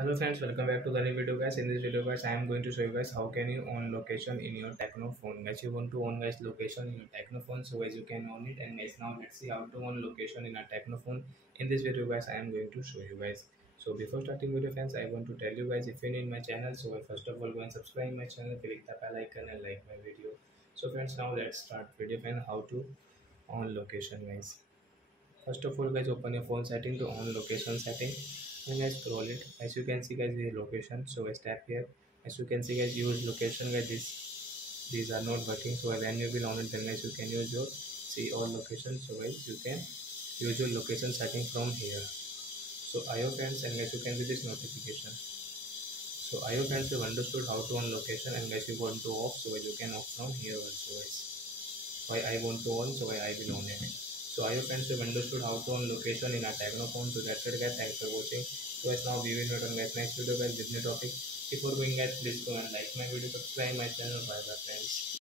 Hello friends, welcome back to the new video guys. In this video guys, I am going to show you guys how can you own location in your Tecno phone. Guys, you want to own guys location in your Tecno phone, so guys you can own it. And guys, now let's see how to own location in a Tecno phone. In this video guys, I am going to show you guys. So before starting video friends, I want to tell you guys, if you need my channel, so first of all go and subscribe my channel, click the bell icon and like my video. So friends, now let's start video and how to own location guys. First of all guys, open your phone setting to on location setting and guys scroll it. As you can see guys, the location, so guys tap here. As you can see guys, use location guys, these are not working, so when you will on it, then guys you can use your see all locations. So guys you can use your location setting from here. So I hope friends, and guys you can see this notification. So I hope friends you understood how to on location, and guys you want to off, so guys you can off from here also guys. Why I want to on, so why I will on it. So I hope friends you have understood how to on location in our Tecno phone. So that's it guys, thanks for watching. So guys, now we will meet on guys next video guys with new topic. Before going guys, please go and like my video, subscribe my channel. Bye bye friends.